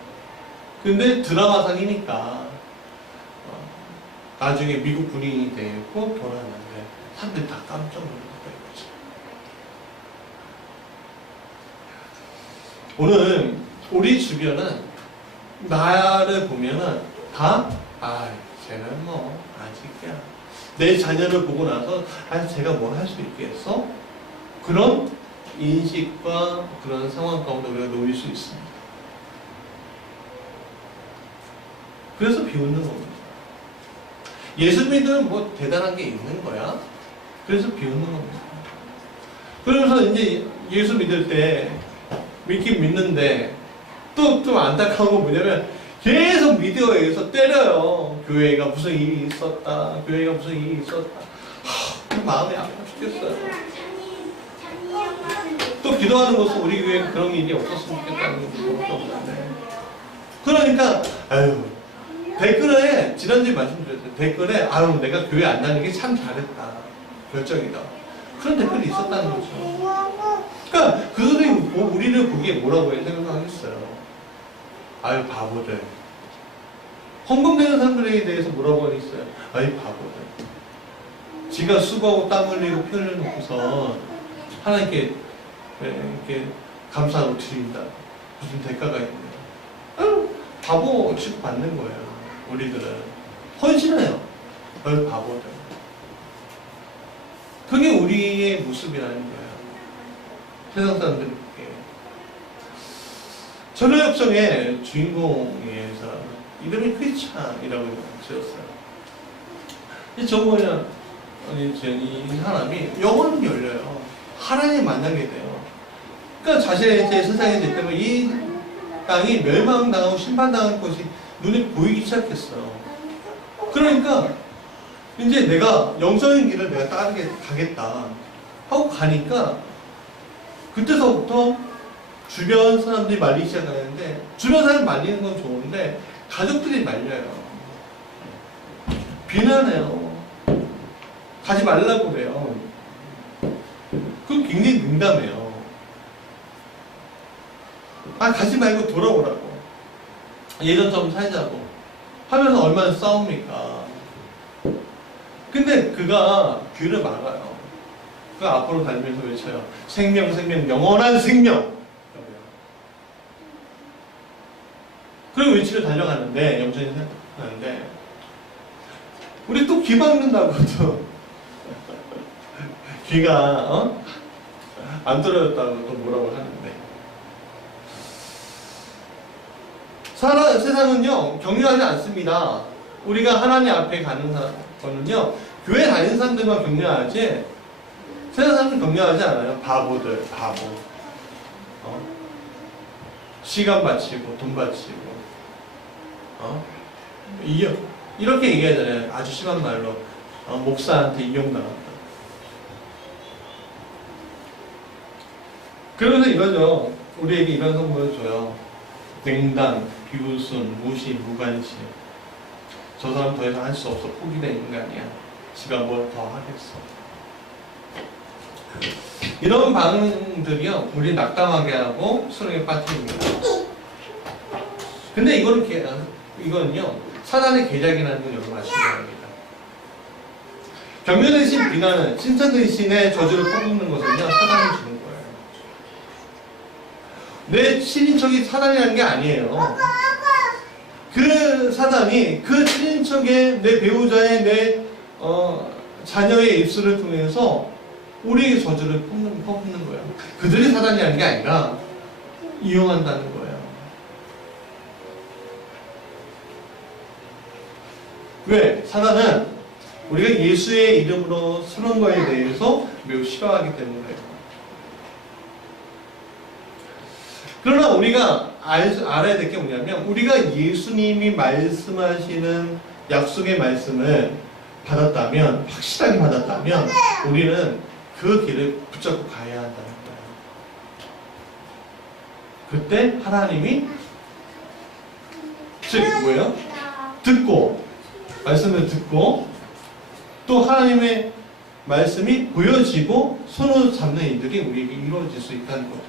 근데 드라마상이니까 나중에 미국 군인이 되고 결혼하는데 사람들이 다 깜짝 놀랐다 이거지. 오늘 우리 주변은 나를 보면은 다 쟤는 뭐 아직이야. 내 자녀를 보고 나서 제가 뭘 할 수 있겠어? 그런 인식과 그런 상황 가운데 우리가 놓일 수 있습니다. 그래서 비웃는 겁니다. 예수 믿으면 뭐 대단한 게 있는 거야? 그래서 비웃는 겁니다. 그러면서 이제 예수 믿을 때 믿긴 믿는데 또 좀 안타까운 건 뭐냐면 계속 미디어에서 때려요. 교회가 무슨 일이 있었다. 교회가 무슨 일이 있었다. 마음이 아파 죽겠어요. 또 기도하는 것은 우리 교회는 그런 일이 없었으면 좋겠다는 것도 없는데. 그러니까 댓글에 지난주에 말씀드렸죠. 댓글에 내가 교회 안 다니는 게 참 잘했다. 결정이다. 그런 댓글이 있었다는 거죠. 그러니까 그들이 우리를 보기에 뭐라고 생각하겠어요. 바보들. 헌금되는 사람들에 대해서 뭐라고 하겠어요? 바보들. 지가 수고하고 땀 흘리고 피 흘려놓고서 하나님께 이렇게 감사하고 드린다. 무슨 대가가 있네요. 바보 취급받는 거예요. 우리들은 헌신해요. 바보들. 그게 우리의 모습이라는 거예요. 세상 사람들이 보기에. 전화협정의 주인공의 사람 이름이 크리스찬이라고 지었어요. 저 뭐냐, 이 사람이 영혼은 열려요. 하나님 만나게 돼요. 그러니까 자신의 이제 세상에 있기 때문에 이 땅이 멸망당하고 심판당할 것이 눈에 보이기 시작했어요. 그러니까 이제 내가 영적인 길을 내가 따르게 가겠다 하고 가니까 그때서부터 주변 사람들이 말리기 시작하는데, 주변 사람 말리는 건 좋은데 가족들이 말려요. 비난해요. 가지 말라고 그래요. 그건 굉장히 민감해요. 아, 가지 말고 돌아오라고. 예전처럼 살자고 하면서 얼마나 싸웁니까? 근데 그가 귀를 막아요. 그 앞으로 달리면서 외쳐요. 생명, 생명, 영원한 생명. 그리고 외치러 달려가는데, 영전이 생각하는데, 우리 또 귀 막는다고 또 귀가 안 뚫어졌다고 또 뭐라고 하는데, 세상은요 격려하지 않습니다. 우리가 하나님 앞에 가는 거는요 교회 다니는 사람들만 격려하지 세상 사람은 격려하지 않아요. 바보들, 바보. 시간 바치고 돈 바치고 이렇게 얘기하잖아요. 아주 심한 말로 목사한테 이용당한다. 그러면서 이거죠. 우리에게 이런 선물을 줘요. 냉담, 비웃음, 무시, 무관심. 저 사람 더 이상 할 수 없어. 포기된 인간이야. 지가 뭘 더 하겠어. 이런 반응들이요 우리 낙담하게 하고 수렁에 빠뜨립니다. 근데 이거는요 사단의 계략이라는 걸 여러분 아시기 바랍니다. 격려 대신 비난은, 칭찬 대신에 저주를 퍼붓는 것은요 사단이 주는 거예요. 내 친인척이 사단이라는 게 아니에요. 그 사단이 그 친인척의, 내 배우자의, 내 자녀의 입술을 통해서 우리에게 저주를 퍼붓는 거예요. 그들이 사단이라는 게 아니라 이용한다는 거예요. 왜? 사단은 우리가 예수의 이름으로 서는 거에 대해서 매우 싫어하기 때문에. 그러나 우리가 알아야 될 게 뭐냐면, 우리가 예수님이 말씀하시는 약속의 말씀을 받았다면, 확실하게 받았다면 우리는 그 길을 붙잡고 가야 한다는 거예요. 그때 하나님이 즉 뭐예요? 듣고, 말씀을 듣고 또 하나님의 말씀이 보여지고 손으로 잡는 일들이 우리에게 이루어질 수 있다는 거죠.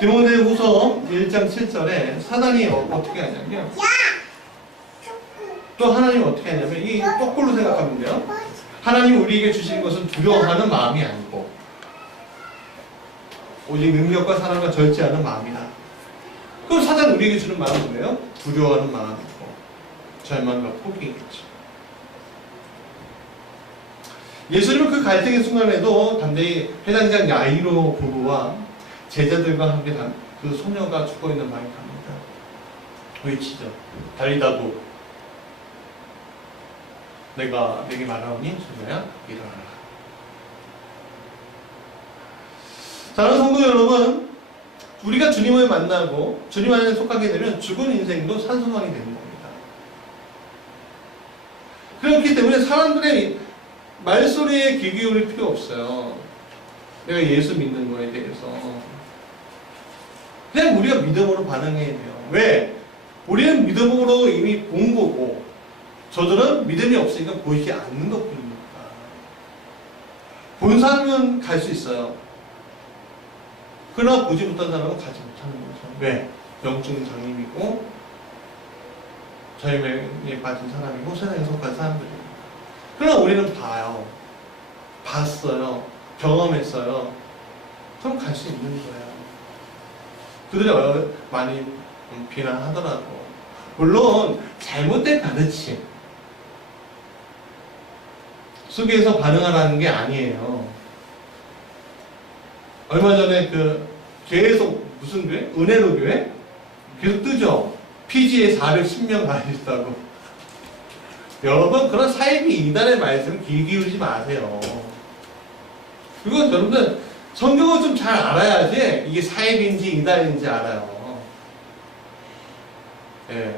디모데후서 1장 7절에 사단이 어떻게 하냐면, 또 하나님이 어떻게 하냐면, 이 거꾸로 생각하면 돼요. 하나님이 우리에게 주신 것은 두려워하는 마음이 아니고 오직 능력과 사랑과 절제하는 마음이다. 그럼 사단이 우리에게 주는 마음은 뭐예요? 두려워하는 마음이고 절망과 포기겠죠. 예수님은 그 갈등의 순간에도 담대히 회당장 야이로 부부와 제자들과 함께 그 소녀가 죽어있는 방에 갑니다. 외치죠. 달리다도 내가 내게 말하오니 소녀야 일어나라. 사랑하는 성도 여러분, 우리가 주님을 만나고 주님 안에 속하게 되면 죽은 인생도 산소망이 되는 겁니다. 그렇기 때문에 사람들의 말소리에 귀 기울일 필요 없어요. 내가 예수 믿는 거에 대해서 그냥 우리가 믿음으로 반응해야 돼요. 왜? 우리는 믿음으로 이미 본 거고 저들은 믿음이 없으니까 보이지 않는 것뿐입니다. 본 사람은 갈 수 있어요. 그러나 보지 못한 사람은 가지 못하는 거죠. 왜? 영적인 장님이고 저희에 빠진 사람이고 세상에 속한 사람들이에요. 그러나 우리는 봐요. 봤어요. 경험했어요. 그럼 갈 수 있는 거예요. 그들이 많이 비난하더라도 물론 잘못된 가르침 속에서 반응하라는 게 아니에요. 얼마 전에 그 계속 무슨 교회? 은혜로 교회? 계속 뜨죠. PG에 410명 다니시다고. 여러분 그런 사이비 이단의 말씀 귀 기울이지 마세요. 그건 여러분들 성경을 좀 잘 알아야지 이게 사이비인지 이단인지 알아요. 예.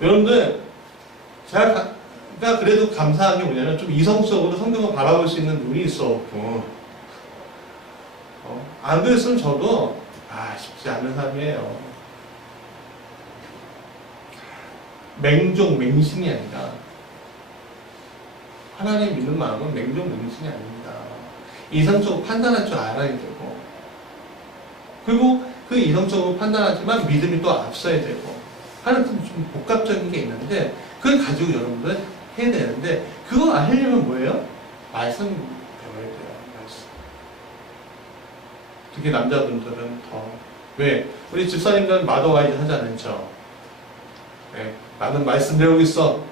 여러분들 제가 그래도 감사한 게 뭐냐면 좀 이성적으로 성경을 바라볼 수 있는 눈이 있었고 안 그랬으면 저도 쉽지 않은 삶이에요. 맹종 맹신이 아니라 하나님 믿는 마음은 맹종 맹신이 아닙니다. 이성적으로 판단할 줄 알아야 되고 그리고 그 이성적으로 판단하지만 믿음이 또 앞서야 되고 하는 좀 복합적인 게 있는데 그걸 가지고 여러분들 해야 되는데 그거 하려면 뭐예요? 말씀 배워야 돼요. 말씀. 특히 남자분들은 더 왜? 우리 집사님들은 마더와이즈 하지 않죠? 네, 나는 말씀 배우고 있어.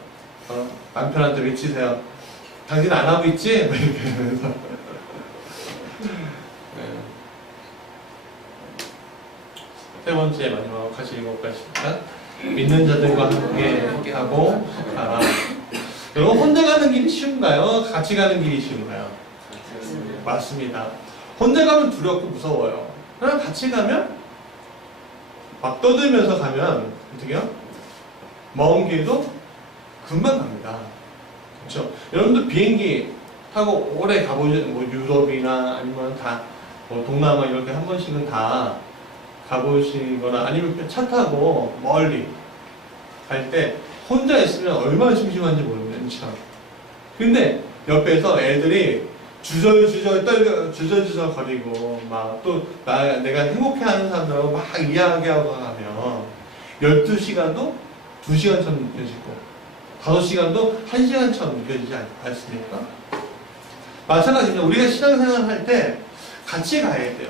남편한테 외치세요. 당신 안 하고 있지? 이렇게 하면서 네. 세 번째 마지막 같이 읽어볼까요? 믿는 자들과 함께 하고 가라. 여러분 혼자 가는 길이 쉬운가요? 같이 가는 길이 쉬운가요? 맞습니다. 혼자 가면 두렵고 무서워요. 그러나 같이 가면 막 떠들면서 가면 어떻게요? 먼 길도 금방 갑니다. 그렇죠? 여러분들 비행기 타고 오래 가보신 뭐 유럽이나 아니면 다 뭐 동남아 이렇게 한 번씩은 다 가보시거나 아니면 차 타고 멀리 갈 때 혼자 있으면 얼마나 심심한지 모르겠죠. 근데 옆에서 애들이 주저주저 떨려 주저주저 거리고 막 또 내가 행복해하는 사람들하고 막 이야기하고 가면 12시간도 2시간처럼 느껴지고 5시간도 1시간처럼 느껴지지 않습니까? 마찬가지입니다. 우리가 신앙생활 할 때 같이 가야 돼요.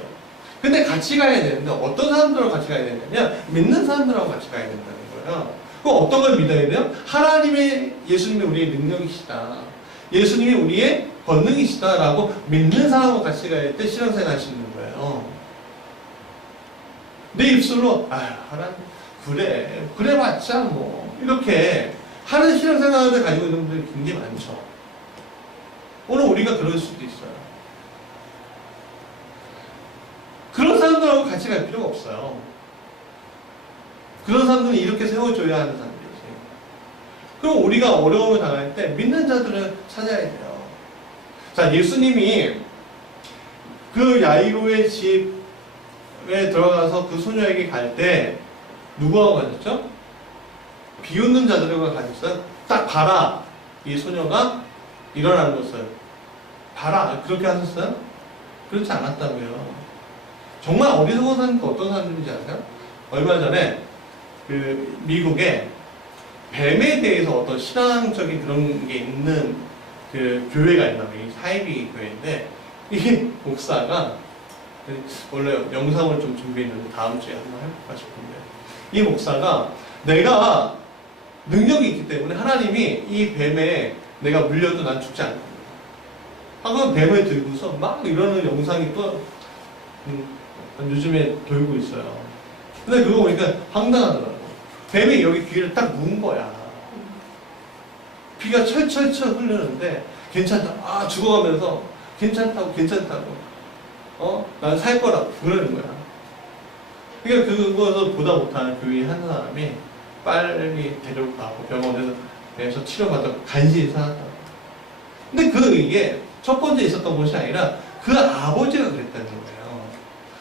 근데 같이 가야 되는데 어떤 사람들하고 같이 가야 되냐면 믿는 사람들하고 같이 가야 된다는 거예요. 그럼 어떤 걸 믿어야 돼요? 하나님의 예수님이 우리의 능력이시다. 예수님이 우리의 권능이시다라고 믿는 사람하고 같이 가야 때 신앙생활 하시는 거예요. 내 입술로 하나님 그래 봤자 뭐 이렇게 하는 신앙생활을 가지고 있는 분들이 굉장히 많죠. 오늘 우리가 그럴 수도 있어요. 그런 사람들하고 같이 갈 필요가 없어요. 그런 사람들은 이렇게 세워줘야 하는 사람들이지. 그럼 우리가 어려움을 당할 때 믿는 자들을 찾아야 돼요. 자, 예수님이 그 야이로의 집에 들어가서 그 소녀에게 갈 때 누구하고 가셨죠? 비웃는 자들과 가셨어요. 딱 봐라. 이 소녀가 일어나는 것을 봐라. 그렇게 하셨어요? 그렇지 않았다고요. 정말 어리석은 사람이 어떤 사람인지 아세요? 얼마 전에 그 미국에 뱀에 대해서 어떤 신앙적인 그런 게 있는 그 교회가 있나 봐요. 사이비 교회인데 이 목사가 원래 영상을 좀 준비했는데 다음 주에 한번 해볼까 싶은데 이 목사가 내가 능력이 있기 때문에 하나님이 이 뱀에 내가 물려도 난 죽지 않는다. 하고 뱀을 들고서 막 이러는 영상이 또 요즘에 돌고 있어요. 근데 그거 보니까 황당하더라고. 뱀이 여기 귀를 딱 문 거야. 피가 철철철 흐르는데 괜찮다. 죽어가면서 괜찮다고. 난 살 거라고 그러는 거야. 그러니까 그거를 보다 못하는 교회 한 사람이 빨리 데려가고 병원에서 치료받아서 간신히 살았다고. 근데 이게 첫 번째 있었던 것이 아니라 그 아버지가 그랬다는 거예요.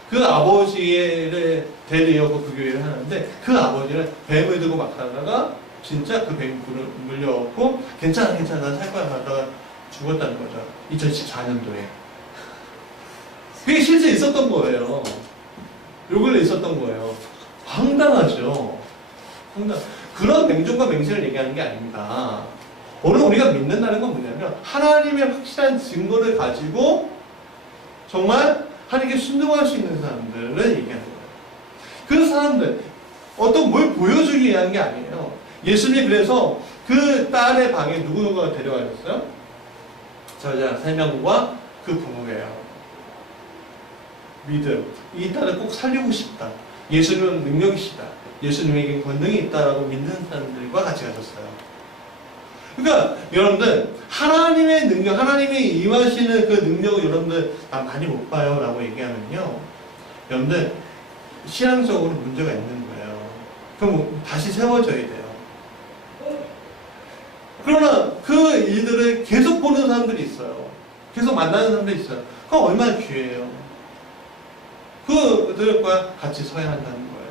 그 아버지를 데려오고 그 교회를 하는데 그 아버지는 뱀을 들고 막 하다가 진짜 그 뱀이 물려갖고 괜찮아 난 살 거야 하다가 죽었다는 거죠. 2014년도에. 그게 실제 있었던 거예요. 요걸로 있었던 거예요. 황당하죠. 그런 맹종과 맹신을 얘기하는 게 아닙니다. 오늘 우리가 믿는다는 건 뭐냐면 하나님의 확실한 증거를 가지고 정말 하나님께 순종할 수 있는 사람들을 얘기하는 거예요. 그 사람들 어떤 뭘 보여주기 위한 게 아니에요. 예수님이 그래서 그 딸의 방에 누구누가 데려가셨어요? 저자 3명과 그 부부예요. 믿음, 이 딸을 꼭 살리고 싶다. 예수님은 능력이시다. 예수님에게 권능이 있다라고 믿는 사람들과 같이 가셨어요. 그러니까 여러분들 하나님의 능력, 하나님이 임하시는 그 능력을 여러분들 나 많이 못 봐요 라고 얘기하면요, 여러분들 신앙적으로 문제가 있는 거예요. 그럼 다시 세워져야 돼요. 그러나 그 일들을 계속 보는 사람들이 있어요. 계속 만나는 사람들이 있어요. 그럼 얼마나 귀해요. 그들과 같이 서야 한다는 거예요.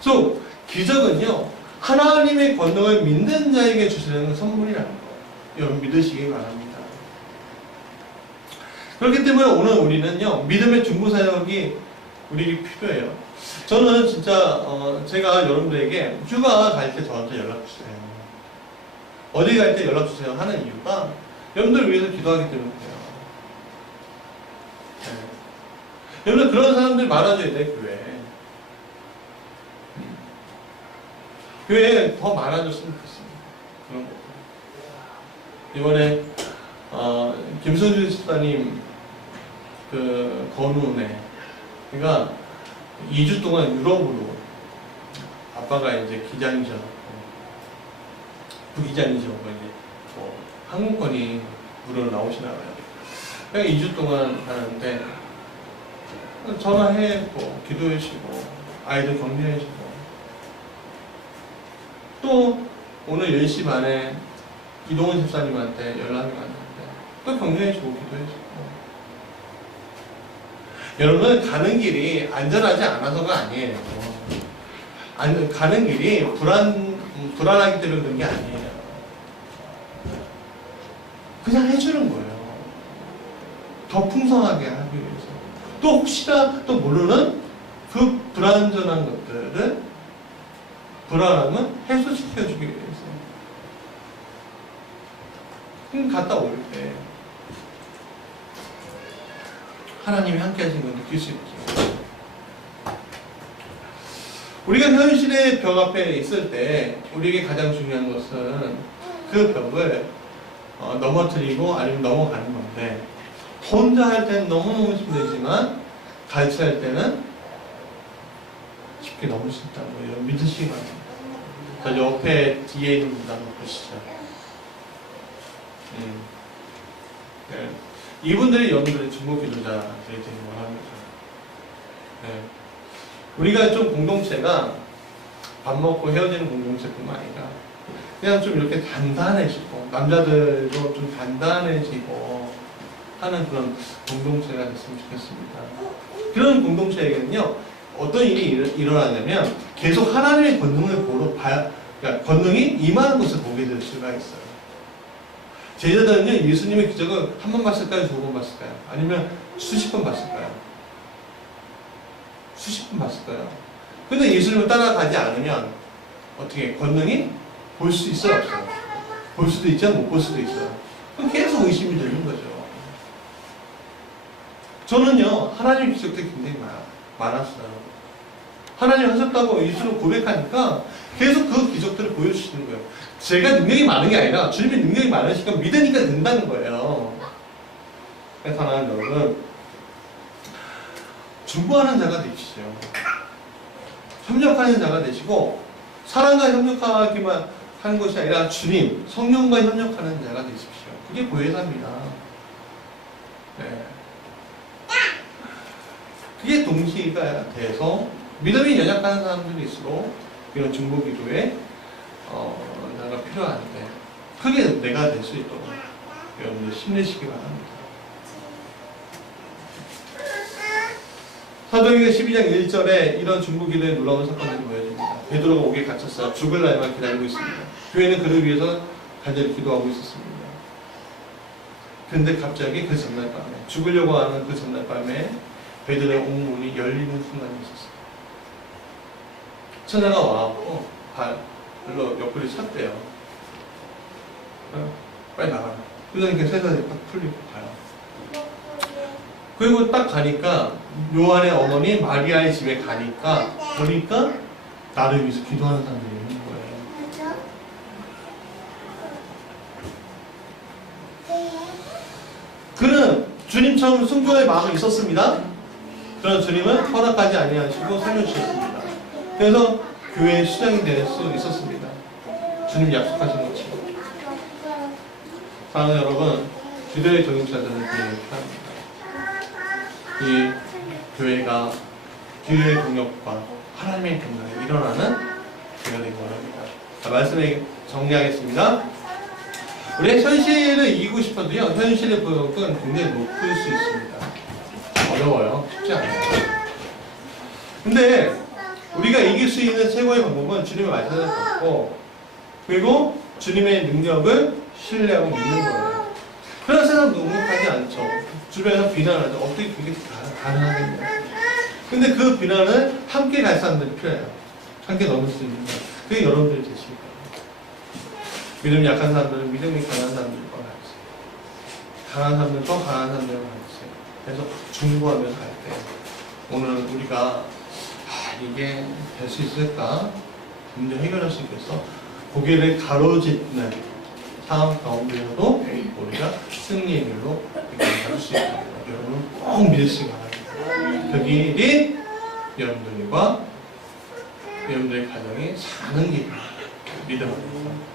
그래서 기적은요, 하나님의 권능을 믿는 자에게 주시는 선물이라는 거예요. 여러분 믿으시기 바랍니다. 그렇기 때문에 오늘 우리는요, 믿음의 중보사역이 우리에게 필요해요. 저는 진짜 제가 여러분들에게 휴가 갈 때 저한테 연락주세요. 어디 갈 때 연락주세요 하는 이유가 여러분들 위해서 기도하기 때문이에요. 네. 여러분들 그런 사람들이 많아져야 돼, 교회에. 교회에 더 많아졌으면 좋겠습니다. 그런 거. 이번에 김선준 집사님 그 건우네, 그러니까 2주 동안 유럽으로, 아빠가 이제 기장이죠, 부기장이죠, 이제 뭐 항공권이 무료로 나오시나 봐요. 그러니까 2주 동안 가는데 전화해주고 기도해주시고 아이들 격려해주고, 또 오늘 10시 반에 이동훈 집사님한테 연락이 왔는데 또 격려해주고 기도해주고. 여러분 가는 길이 안전하지 않아서가 아니에요. 가는 길이 불안하기 때문에 그런 게 아니에요. 그냥 해주는 거예요. 더 풍성하게 하기 위해서. 또 혹시나 또 모르는 그 불안전한 것들을, 불안함은 해소시켜주기 위해서. 갔다 올 때 하나님이 함께 하신 걸 느낄 수 있죠. 우리가 현실의 벽 앞에 있을 때 우리에게 가장 중요한 것은 그 벽을 넘어뜨리고 아니면 넘어가는 건데, 혼자 할 때는 너무너무 힘들지만 같이 할 때는 쉽게 넘을 수 있다는 거예요. 믿으시기 바랍니다. 자, 옆에 뒤에 있는 분 한번 보시죠. 네. 이분들이 여러분들의 중보기도자들이 되는 거라는 거죠. 네. 우리가 좀 공동체가 밥 먹고 헤어지는 공동체뿐만 아니라 그냥 좀 이렇게 단단해지고, 남자들도 좀 단단해지고 하는 그런 공동체가 됐으면 좋겠습니다. 그런 공동체에게는요, 어떤 일이 일어나냐면 계속 하나님의 권능을 그러니까 권능이 임하는 것을 보게 될 수가 있어요. 제자들은요, 예수님의 기적을 한 번 봤을까요? 두 번 봤을까요? 아니면 수십 번 봤을까요? 수십 번 봤을까요? 근데 예수님을 따라가지 않으면 어떻게 권능이 볼 수 있어요? 없어요? 볼 수도 있죠, 못 볼 수도 있어요. 그럼 계속 의심이 되는 거죠. 저는요, 하나님의 기적들이 굉장히 많았어요. 하나님 하셨다고 예수를 고백하니까 계속 그 기적들을 보여주시는 거예요. 제가 능력이 많은 게 아니라 주님의 능력이 많으시니까 믿으니까 된다는 거예요. 그래서 하나님 여러분, 중보하는 자가 되시죠. 협력하는 자가 되시고, 사랑과 협력하기만 하는 것이 아니라 주님, 성령과 협력하는 자가 되십시오. 그게 보혜사입니다. 네. 그게 동시가 돼서 믿음이 연약한 사람들일수록 이런 중보기도에 나가 필요한데, 그게 내가 될 수 있도록 여러분들 힘내시기 바랍니다. 사도행전 12장 1절에 이런 중보기도의 놀라운 사건들이 보여집니다. 베드로가 옥에 갇혔어요. 죽을 날만 기다리고 있습니다. 교회는 그를 위해서 간절히 기도하고 있었습니다. 그런데 갑자기 그 전날 밤에, 죽으려고 하는 그 전날 밤에 베드로의 옥문이 열리는 순간이 있었어요. 천사가 와갖고 발로 옆구리 찼대요. 빨리 나가라. 그러니까 세상이 딱 풀리고 가요. 그리고 딱 가니까 요한의 어머니 마리아의 집에 가니까 보니까 나를 위해서 기도하는 사람들이 있는 거예요. 그는 주님처럼 순종의 마음이 있었습니다. 그러나 주님은 허락하지 아니하시고 살려주셨습니다. 그래서 교회의 시작이 될 수 있었습니다. 주님 약속하신 것처럼. 사랑하는 여러분, 주도의 동역자들은 이렇게 합니다. 이 교회가 주의 동역과 하나님의 경륜에 일어나는 교회가 되기 원합니다. 자, 말씀을 정리하겠습니다. 우리의 현실을 이기고 싶어도요, 현실의 부역은 굉장히 높을 수 있습니다. 어려워요. 쉽지 않아요. 근데 우리가 이길 수 있는 최고의 방법은 주님의 말씀을 받고, 그리고 주님의 능력을 신뢰하고 믿는 거예요. 그런 사람 능력하지 않죠. 주변에서 비난하죠. 어떻게 그게 가능하겠냐. 근데 그 비난을 함께 갈 사람들이 필요해요. 함께 넘을 수 있는 거. 그게 여러분들이 되실 거예요. 믿음이 약한 사람들은 믿음이 강한 사람들과 같이, 강한 사람들은 더 강한 사람들과 같이, 그래서 중보하면서 갈 때, 오늘 우리가 이게 될 수 있을까? 문제 해결할 수 있겠어? 고개를 가로짓는 상황 가운데서도 우리가 승리의 길로 갈 수 있습니다. 여러분 꼭 믿으시기 바랍니다. 그 길이 여러분들과 여러분들의 가정이 사는 길, 믿음 안에서